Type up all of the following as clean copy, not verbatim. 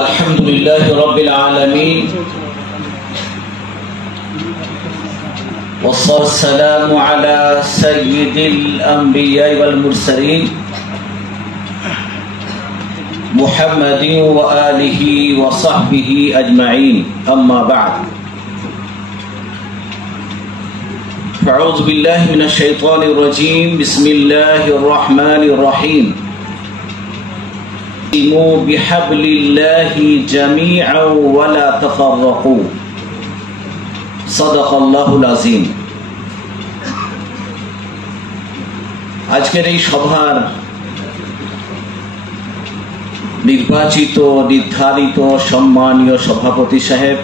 আলহামদুলিল্লাহ রাব্বিল আলামিন والسلام على سيد الأنبياء والمرسلين محمد وآله وصحبه أجمعين أما بعد فأعوذ بالله من الشيطان الرجيم بسم الله الرحمن الرحيم واعتصموا بحبل الله جميعا ولا تفرقوا صدق الله العظيم। আজকের এই সভার নির্বাচিত নির্ধারিত সম্মানীয় সভাপতি সাহেব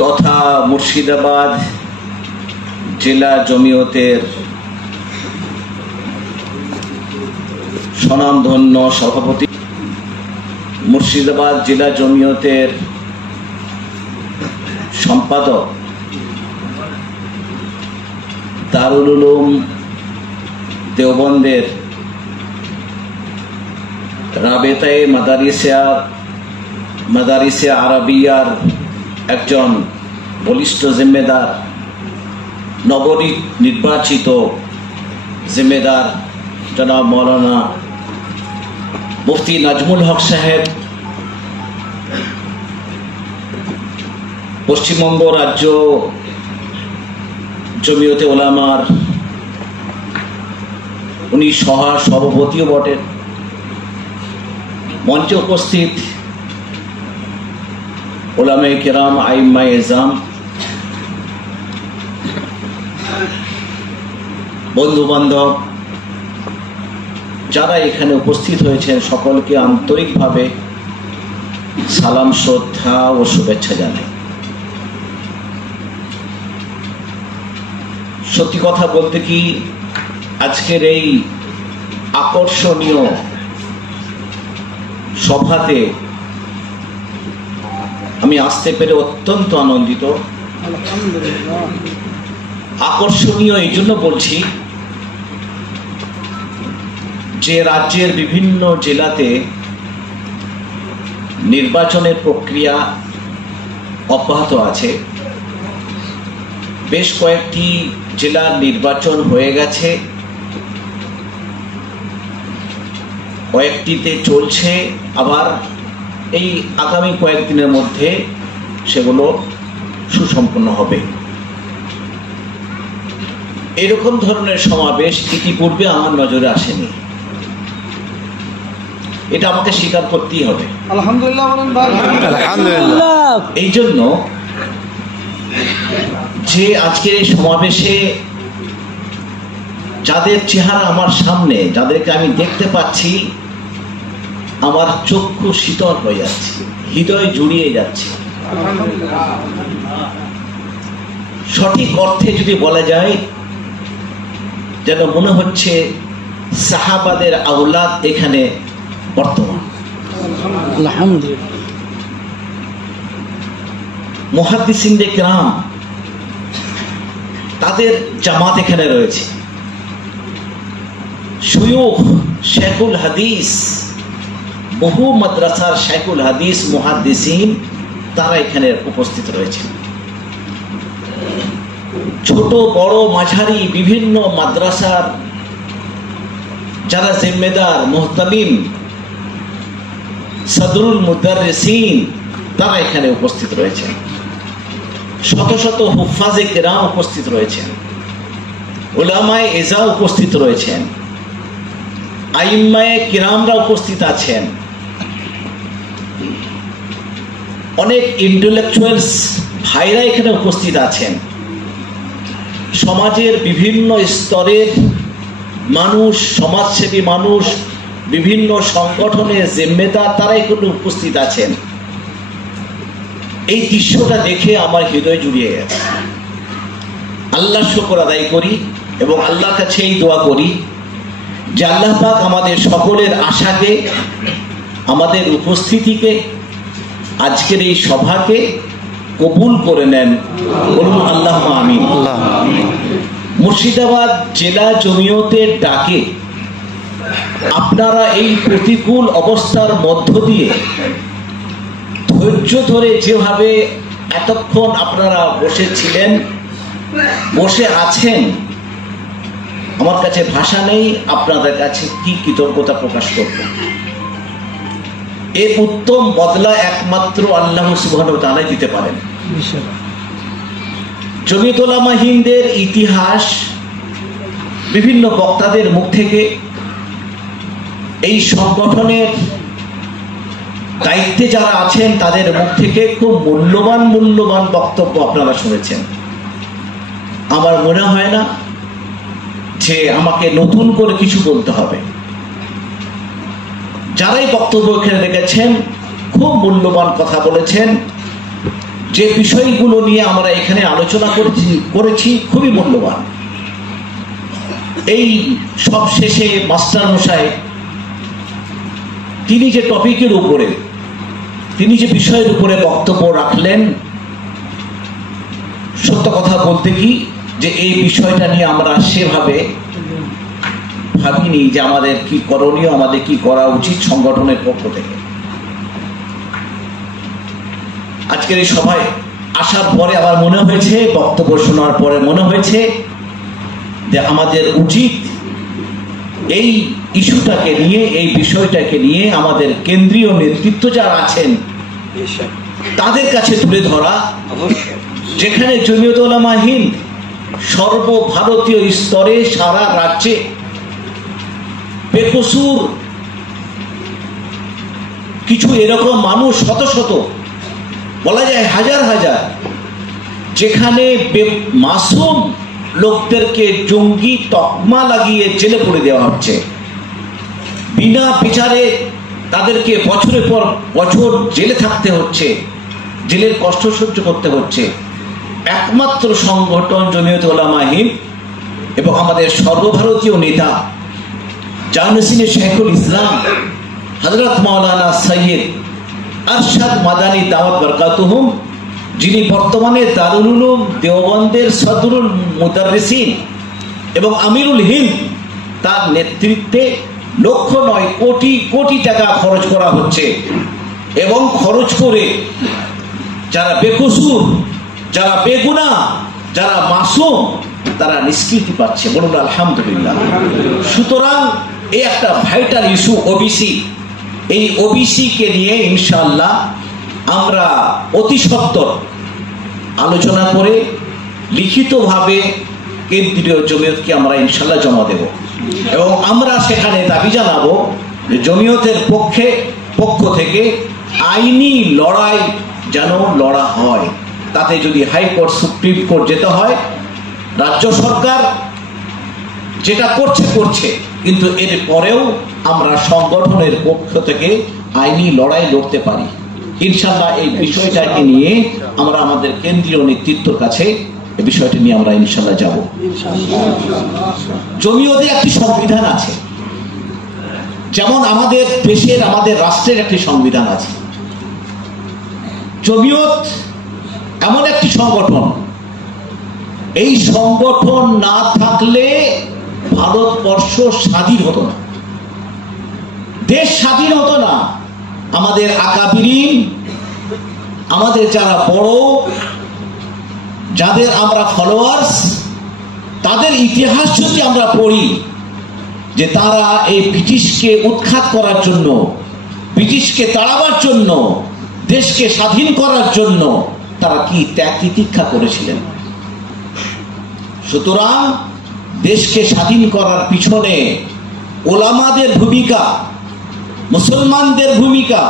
তথা মুর্শিদাবাদ জেলা জমিয়তের স্বনামধন্য সভাপতি, মুর্শিদাবাদ জেলা জমিয়তের সম্পাদক, দারুল উলুম দেওবন্দের রাবেতায়ে মাদারিসে আরাবিয়ার একজন বলিষ্ঠ জিম্মেদার, নবনির্বাচিত জিম্মেদার জনাব মৌলানা মুফতি নাজমুল হক সাহেব, পশ্চিমবঙ্গ রাজ্য জমিয়তে ওলামার উনি সভাপতিও বটেন, মঞ্চে উপস্থিত ওলামায়ে কেরাম, আইম্মায়ে এজাম, বন্ধু বান্ধব যারা এখানে উপস্থিত হয়েছেন সকলকে আন্তরিকভাবে সালাম, শ্রদ্ধা ও শুভেচ্ছা জানাই। সত্যি কথা বলতে কি, আজকের এই আকর্ষণীয় সভাতে আমি আসতে পেরে অত্যন্ত আনন্দিত। আকর্ষণীয় এই জন্য বলছি যে রাজ্যের বিভিন্ন জেলাতে নির্বাচনের প্রক্রিয়া অব্যাহত আছে। বেশ কয়েকটি জেলার নির্বাচন হয়ে গেছে, কয়েকটিতে চলছে, আবার এই আগামী কয়েকদিনের মধ্যে সেগুলো সুসম্পন্ন হবে। এরকম ধরনের সমাবেশ ইতিপূর্বে আমার নজরে আসেনি, এটা আমাকে স্বীকার করতেই হবে। আলহামদুলিল্লাহ। এই জন্য যে আজকের এই সমাবেশে যাদের চেহারা আমার সামনে, যাদেরকে আমি দেখতে পাচ্ছি, আমার চক্ষু শীতল হয়ে যাচ্ছে, হৃদয় জুড়িয়ে যাচ্ছে। সঠিক অর্থে যদি বলা যায়, যেন মনে হচ্ছে সাহাবাদের আওলাদ এখানে বর্তমান। মুহাদ্দিসিনে কেরাম তাদের জামাত এখানে রয়েছে, শুয়ুখ শেখুল হাদিস, বহু মাদ্রাসার শেখুল হাদিস মুহাদ্দিসিন তারা এখানে উপস্থিত রয়েছে। ছোট বড় মাঝারি বিভিন্ন মাদ্রাসার যারা জিম্মেদার, মুহতামিম, সদরুল মুদাররিসিন তারা এখানে উপস্থিত রয়েছেন। শত শত হুফাজে কেরাম উপস্থিত রয়েছেন, উলামায়ে এজা উপস্থিত রয়েছেন, আইম্মায়ে কিরামরা উপস্থিত আছেন, অনেক ইন্টেলেকচুয়ালস ভাইরা এখানে উপস্থিত আছেন। সমাজের বিভিন্ন স্তরের মানুষ, সমাজসেবী মানুষ, বিভিন্ন সংগঠনের জিম্মেদার তারা এখানে উপস্থিত আছেন। এই দৃশ্যটা দেখে আমার হৃদয় জুড়িয়ে গেছে। আল্লাহর শুকর আদায় করি এবং আল্লাহর কাছে এই দোয়া করি যে আল্লাহ পাক আমাদের সকলের আশাকে, আমাদের উপস্থিতিকে, আজকের এই সভাকে কবুল করে নেন। বলুন আল্লাহুম্মা আমিন। মুর্শিদাবাদ জেলা জমিয়তের ডাকে আপনারা এই প্রতিকূল অবস্থার মধ্য দিয়ে ধৈর্য ধরে যেভাবে এতক্ষণ আপনারা বসেছিলেন, বসে আছেন, আমার কাছে ভাষা নেই আপনাদের কাছে কি কৃতজ্ঞতা প্রকাশ করব। এর উত্তম বদলা একমাত্র আল্লাহ সুবহানাহু ওয়া তাআলা দিতে পারেন। জমিয়ত উলামা হিন্দের ইতিহাস বিভিন্ন বক্তাদের মুখ থেকে, এই সংগঠনের দায়িত্বে যারা আছেন তাদের মুখ থেকে খুব মূল্যবান বক্তব্য আপনারা শুনেছেন। আমার মনে হয় না যে আমাকে নতুন করে কিছু বলতে হবে। যারাই বক্তব্য এখানে রেখেছেন খুব মূল্যবান কথা বলেছেন। যে বিষয়গুলো নিয়ে আমরা এখানে আলোচনা করেছি খুবই মূল্যবান। এই সব শেষে মাস্টার মশাই তিনি যে টপিকের উপরে, তিনি যে বিষয়ের উপরে বক্তব্য রাখলেন, সত্য কথা বলতে কি যে এই বিষয়টা নিয়ে আমরা সেভাবে ভাবিনি যে আমাদের কি করণীয়, আমাদের কি করা উচিত সংগঠনের পক্ষ থেকে। আজকের এই সভায় আসার পরে আমার মনে হয়েছে, বক্তব্য শোনার পরে মনে হয়েছে যে আমাদের উচিত এই ইস্যুটাকে নিয়ে, এই বিষয়টাকে নিয়ে আমাদের কেন্দ্রীয় নেতৃত্ব যারা আছেন তাদের কাছে তুলে ধরা, যেখানে জমিয়ত উলামা হিন্দ সর্বভারতীয় স্তরে সারা রাজ্যে বেকসুর কিছু এরকম মানুষ, শত শত, বলা যায় হাজার হাজার, যেখানে মাসুম লোকদেরকে জঙ্গি তকমা লাগিয়ে জেলে পুরে দেওয়া হচ্ছে, বিনা বিচারে তাদেরকে বছরের পর বছর জেলে থাকতে হচ্ছে, জেলের কষ্ট সহ্য করতে হচ্ছে। একমাত্র সংগঠন জমিয়ত উলামা হিন্দ এবং আমাদের সর্বভারতীয় নেতা জাহানুসিনে শেখুল ইসলাম হযরত মাওলানা সৈয়দ আরশাদ মাদানী দাওয়াত বরকাতুহুম, যিনি বর্তমানে দারুল উলুম দেওবন্দের সদরুল মুদাররিসিন এবং আমিরুল হিন্দ, তার নেতৃত্বে লক্ষ নয় কোটি কোটি টাকা খরচ করা হচ্ছে এবং খরচ করে যারা বেকসুর, যারা বেগুনাহ, যারা মাসুম, তারা নিষ্কৃতি পাচ্ছে। বলুন আলহামদুলিল্লাহ। সুতরাং এই একটা ভাইটাল ইস্যু ওবিসি, এই ওবিসি কে নিয়ে ইনশাআল্লাহ আমরা অতি সত্বর আলোচনা করে লিখিতভাবে কেন্দ্রীয় জমিয়তকে আমরা ইনশাআল্লাহ জমা দেব এবং আমরা সেখানে দাবি জানাবো যে জমিয়তের পক্ষ থেকে আইনি লড়াই যেন লড়া হয়। তাতে যদি হাইকোর্ট, সুপ্রিম কোর্ট যেতে হয়, রাজ্য সরকার যেটা করছে, কিন্তু এর পরেও আমরা সংগঠনের পক্ষ থেকে আইনি লড়াই লড়তে পারি ইনশাআল্লাহ। এই বিষয়টাকে নিয়ে আমরা আমাদের কেন্দ্রীয় নেতৃত্বের কাছে এই বিষয়টি নিয়ে আমরা ইনশাআল্লাহ যাব। জমিয়তের একটি সংবিধান আছে, যেমন আমাদের দেশের, আমাদের রাষ্ট্রের একটি সংবিধান আছে। জমিয়ত এমন একটি সংগঠন, এই সংগঠন না থাকলে ভারতবর্ষ স্বাধীন হতো না, দেশ স্বাধীন হতো না। আমাদের আকাবিরিন, আমাদের যারা বড়, যাদের আমরা ফলোয়ার্স, তাদের ইতিহাস যদি আমরা পড়ি যে তারা এই ব্রিটিশকে উৎখাত করার জন্য, ব্রিটিশকে তাড়াবার জন্য, দেশকে স্বাধীন করার জন্য তারা কি ত্যাগ তিতিক্ষা করেছিলেন। সুতরাং দেশকে স্বাধীন করার পিছনে ওলামাদের ভূমিকা, মুসলমানদের ভূমিকা,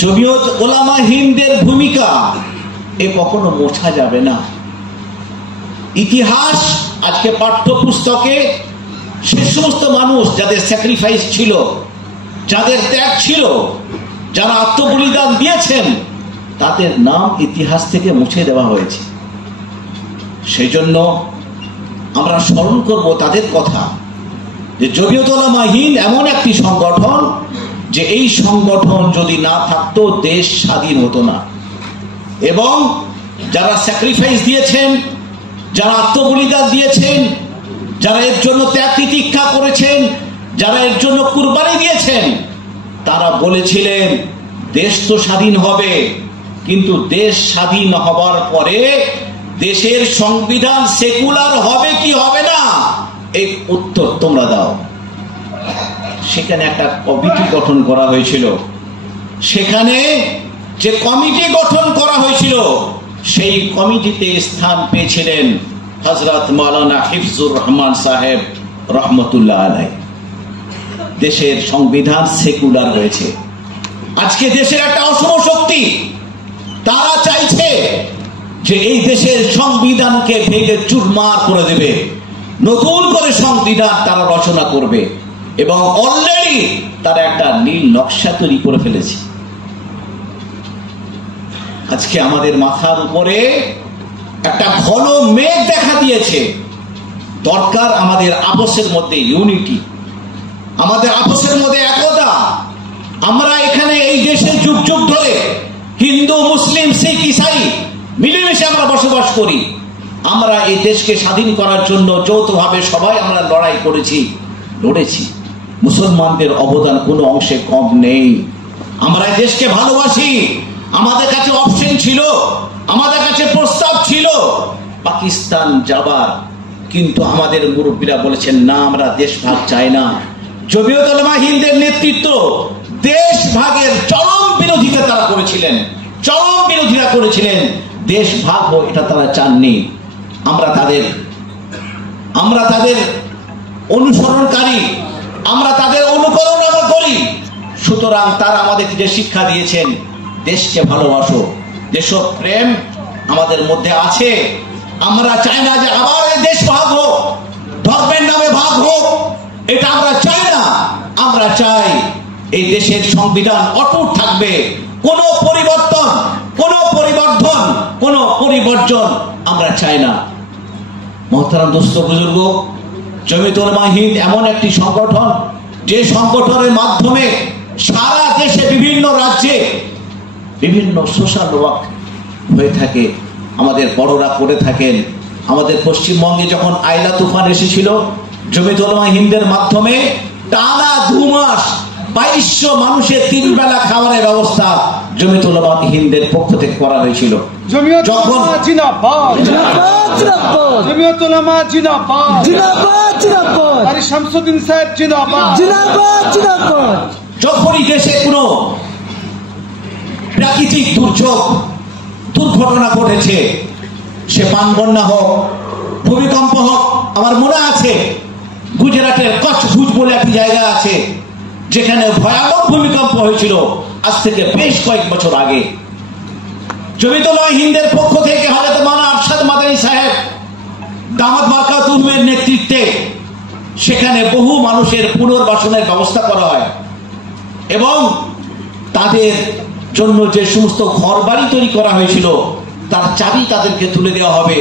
জমিয়ত উলামা হিন্দের ভূমিকা এ কখনো মোছা যাবে না। ইতিহাস আজকে পাঠ্যপুস্তকে সে সমস্ত মানুষ যাদের স্যাক্রিফাইস ছিল, যাদের ত্যাগ ছিল, যারা আত্মবলিদান দিয়েছেন, তাদের নাম ইতিহাস থেকে মুছে দেওয়া হয়েছে। সেই জন্য আমরা স্মরণ করব তাদের কথা যে জমিয়ত উলামা হিন্দ এমন একটি সংগঠন যে এই সংগঠন যদি না থাকতো দেশ স্বাধীন হতো না। এবং যারা স্যাক্রিফাইস দিয়েছেন, যারা আত্মবলিদান দিয়েছেন, যারা এর জন্য ত্যাগ তিতিক্ষা করেছেন, যারা এর জন্য কুরবানি দিয়েছেন, তারা বলেছিলেন দেশ তো স্বাধীন হবে, কিন্তু দেশ স্বাধীন হবার পরে দেশের সংবিধান সেকুলার হবে কি হবে না, এই উত্তর তোমরা দাও। সেখানে একটা কমিটি গঠন করা হয়েছিল। সেখানে যে কমিটি গঠন করা হয়েছিল, সেই কমিটিতে স্থান পেয়েছিলেন হযরত মাওলানা হিফজুর রহমান সাহেব রহমতুল্লাহ আলাইহি। দেশের সংবিধান সেকুলার হয়েছে। আজকে দেশের একটা অসম শক্তি, তারা চাইছে যে এই দেশের সংবিধানকে ভেঙে চুরমার করে দেবে, নতুন করে সংবিধান তারা রচনা করবে, এবং অলরেডি তারা একটা নীল নকশা তৈরি করে ফেলেছে। আজকে আমাদের মাথার উপরে একটা ঘন মেঘ দেখা দিয়েছে। দরকার আমাদের আপসের মধ্যে ইউনিটি, আমাদের আপসের মধ্যে একতা। আমরা এখানে এই দেশে যুগ যুগ ধরে হিন্দু, মুসলিম, শিখ, ইসাই মিলেমিশে আমরা বসবাস করি। আমরা এই দেশকে স্বাধীন করার জন্য যৌথভাবে সবাই আমরা লড়াই করেছি, লড়েছি। মুসলমানদের অবদান কোনো অংশে কম নেই। আমরা এই দেশকে ভালোবাসি। আমাদের কাছে অপশন ছিল, আমাদের কাছে প্রস্তাব ছিল পাকিস্তান যাবার, কিন্তু আমাদের মুরব্বীরা বলেছেন না, আমরা দেশ ভাগ চাই না। জমিয়ত উলামা হিন্দের নেতৃত্ব দেশ ভাগের চরম বিরোধিতা তারা করেছিলেন, চরম বিরোধিতা করেছিলেন। দেশ ভাগ হোক এটা তারা চাননি। আমরা তাদের অনুসরণকারী, আমরা তাদের অনুকরণ আমরা করি। সুতরাং তারা আমাদেরকে যে শিক্ষা দিয়েছেন, দেশকে ভালোবাসো, দেশপ্রেম আমাদের মধ্যে আছে। আমরা চাই না যে আবার এই দেশ ভাগ হোক, ধর্মের নামে ভাগ হোক, এটা আমরা চাই না। আমরা চাই এই দেশের সংবিধান অটুট থাকবে। কোনো পরিবর্তন, কোনো পরিবর্ধন, কোনো পরিবর্জন আমরা চাই না। মোহতারাম দোস্ত বুজুর্গ, জমিয়ত উলামা হিন্দ এমন একটি সংগঠন, যে সংগঠনের মাধ্যমে সারা দেশে বিভিন্ন রাজ্যে বিভিন্ন সোশ্যাল ওয়ার্ক হয়ে থাকে, আমাদের বড়রা করে থাকেন। আমাদের পশ্চিমবঙ্গে যখন আইলা তুফান এসেছিল, জমিয়ত উলামা হিন্দের মাধ্যমে টানা 2 মাস 2200 মানুষের 3 বেলা খাবারের ব্যবস্থা জমিয়ত উলামা হিন্দের পক্ষ থেকে করা হয়েছিল। যখন জমিয়ত উলামা জিন্দাবাদ, জিন্দাবাদ, জিন্দাবাদ, আরে শামসুদ্দিন সাহেব জিন্দাবাদ, জিন্দাবাদ, জিন্দাবাদ। যখনই দেশে কোনো প্রাকৃতিক দুর্যোগ, দুর্ঘটনা ঘটেছে, সে পানবন্যা হোক, ভূমিকম্প হোক, আমার মনে আছে গুজরাটের কচ্ছ ভুজ বলে একটি জায়গা আছে, যেখানে ভয়াবহ ভূমিকম্প হয়েছিল আজ থেকে বেশ কয়েক বছর আগে। জমিয়ত উলামা হিন্দের পক্ষ থেকে হযরত মাওলানা আরশাদ মাদানী সাহেব দামাত বারকাতুহুমের নেতৃত্বে সেখানে বহু মানুষের পুনর্বাসনের ব্যবস্থা করা হয়, এবং তাদের জন্য যে সমস্ত ঘর বাড়ি তৈরি করা হয়েছিল তার চাবি তাদেরকে তুলে দেওয়া হবে।